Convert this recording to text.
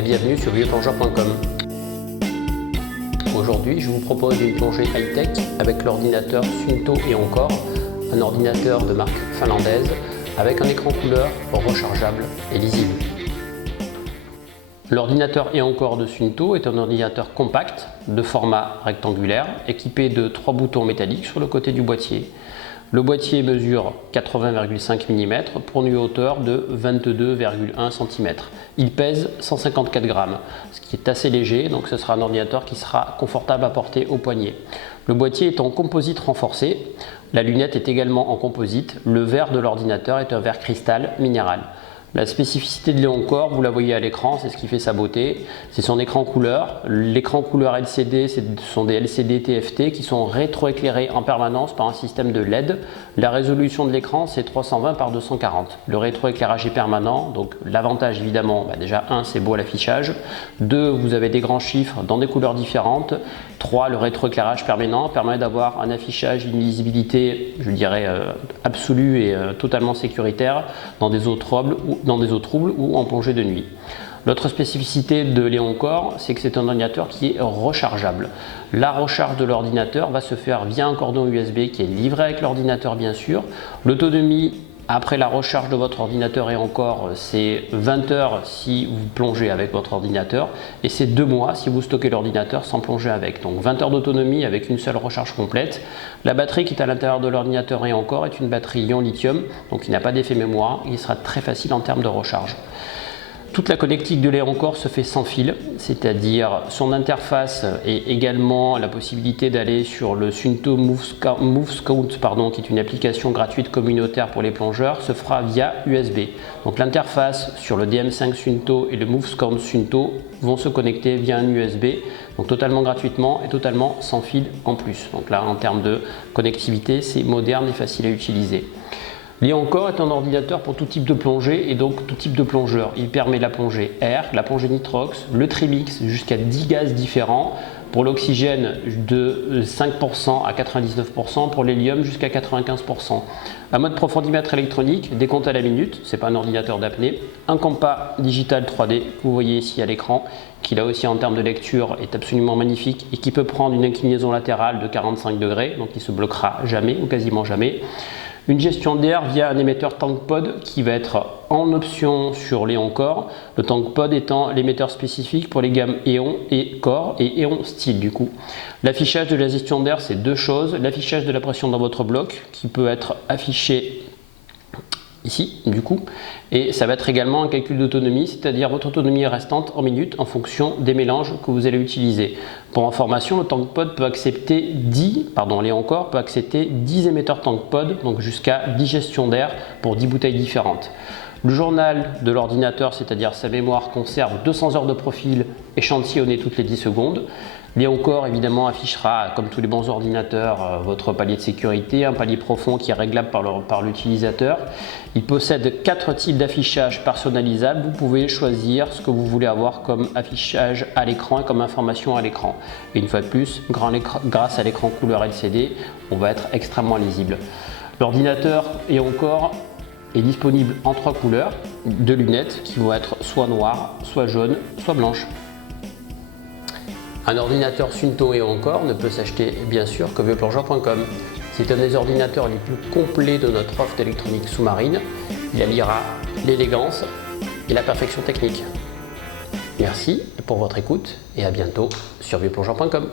et bienvenue sur vieuxplongeur.com. Aujourd'hui, je vous propose une plongée high-tech avec l'ordinateur Suunto et encore, un ordinateur de marque finlandaise avec un écran couleur rechargeable et lisible. L'ordinateur et encore de Suunto est un ordinateur compact de format rectangulaire équipé de 3 boutons métalliques sur le côté du boîtier. Le boîtier mesure 80,5 mm pour une hauteur de 22,1 cm. Il pèse 154 grammes, ce qui est assez léger, donc ce sera un ordinateur qui sera confortable à porter au poignet. Le boîtier est en composite renforcé, la lunette est également en composite, le verre de l'ordinateur est un verre cristal minéral. La spécificité de Léoncore, vous la voyez à l'écran, c'est ce qui fait sa beauté, c'est son écran couleur. L'écran couleur LCD, ce sont des LCD TFT qui sont rétroéclairés en permanence par un système de LED. La résolution de l'écran, c'est 320 par 240. Le rétroéclairage est permanent, donc l'avantage évidemment, déjà 1, c'est beau à l'affichage. 2, vous avez des grands chiffres dans des couleurs différentes. 3, le rétroéclairage permanent permet d'avoir un affichage, une lisibilité, je dirais, absolue et totalement sécuritaire dans des eaux troubles ou en plongée de nuit. L'autre spécificité de Léoncore, c'est que c'est un ordinateur qui est rechargeable. La recharge de l'ordinateur va se faire via un cordon USB qui est livré avec l'ordinateur bien sûr. L'autonomie après la recharge de votre ordinateur et encore, c'est 20 heures si vous plongez avec votre ordinateur et c'est 2 mois si vous stockez l'ordinateur sans plonger avec. Donc 20 heures d'autonomie avec une seule recharge complète. La batterie qui est à l'intérieur de l'ordinateur et encore est une batterie ion lithium, donc il n'a pas d'effet mémoire et il sera très facile en termes de recharge. Toute la connectique de Léoncore se fait sans fil, c'est-à-dire son interface et également la possibilité d'aller sur le Suunto Move Scout, qui est une application gratuite communautaire pour les plongeurs, se fera via USB. Donc l'interface sur le DM5 Suunto et le Move Scout Suunto vont se connecter via un USB, donc totalement gratuitement et totalement sans fil en plus. Donc là, en termes de connectivité, c'est moderne et facile à utiliser. Léoncore est un ordinateur pour tout type de plongée et donc tout type de plongeur. Il permet la plongée air, la plongée nitrox, le trimix jusqu'à 10 gaz différents. Pour l'oxygène de 5% à 99%, pour l'hélium jusqu'à 95%. Un mode profondimètre électronique, décompte à la minute, c'est pas un ordinateur d'apnée. Un compas digital 3D, que vous voyez ici à l'écran, qui là aussi en termes de lecture est absolument magnifique et qui peut prendre une inclinaison latérale de 45 degrés, donc il se bloquera jamais ou quasiment jamais. Une gestion d'air via un émetteur TankPod qui va être en option sur Léoncore, le TankPod étant l'émetteur spécifique pour les gammes Eon et Core et Eon Style du coup. L'affichage de la gestion d'air, c'est 2 choses, l'affichage de la pression dans votre bloc qui peut être affiché ici du coup, et ça va être également un calcul d'autonomie, c'est-à-dire votre autonomie restante en minutes en fonction des mélanges que vous allez utiliser. Pour information, le TankPod peut accepter Léoncore peut accepter 10 émetteurs TankPod, donc jusqu'à 10 gestions d'air pour 10 bouteilles différentes. Le journal de l'ordinateur, c'est-à-dire sa mémoire, conserve 200 heures de profil échantillonné toutes les 10 secondes. Léoncore évidemment affichera, comme tous les bons ordinateurs, votre palier de sécurité, un palier profond qui est réglable par l'utilisateur. Il possède 4 types d'affichage personnalisables. Vous pouvez choisir ce que vous voulez avoir comme affichage à l'écran et comme information à l'écran. Et une fois de plus, grâce à l'écran couleur LCD, on va être extrêmement lisible. L'ordinateur et encore est disponible en 3 couleurs de lunettes qui vont être soit noires, soit jaunes, soit blanches. Un ordinateur Suunto et encore ne peut s'acheter bien sûr que vieuxplongeur.com. C'est un des ordinateurs les plus complets de notre offre d'électronique sous-marine. Il alliera l'élégance et la perfection technique. Merci pour votre écoute et à bientôt sur vieuxplongeur.com.